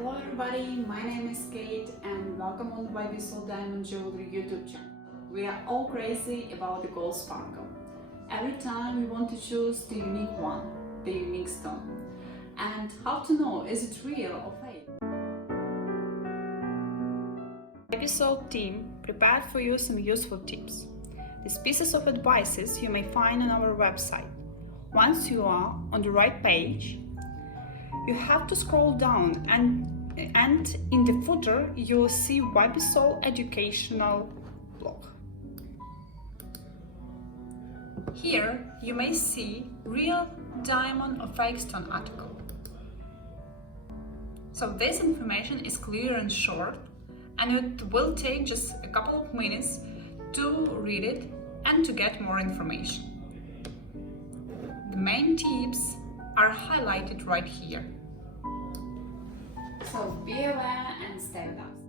Hello everybody, my name is Kate and welcome on the ybsouljewelry YouTube channel. We are all crazy about the gold sparkle. Every time we want to choose the unique one, the unique stone. And how to know is it real or fake? The YB team prepared for you some useful tips. These pieces of advices you may find on our website. Once you are on the right page, you have to scroll down and in the footer you will see YB Soul educational blog. Here you may see real diamond or fake stone article. So this information is clear and short, and it will take just a couple of minutes to read it and to get more information. The main tips are highlighted right here. So be aware and stay with us.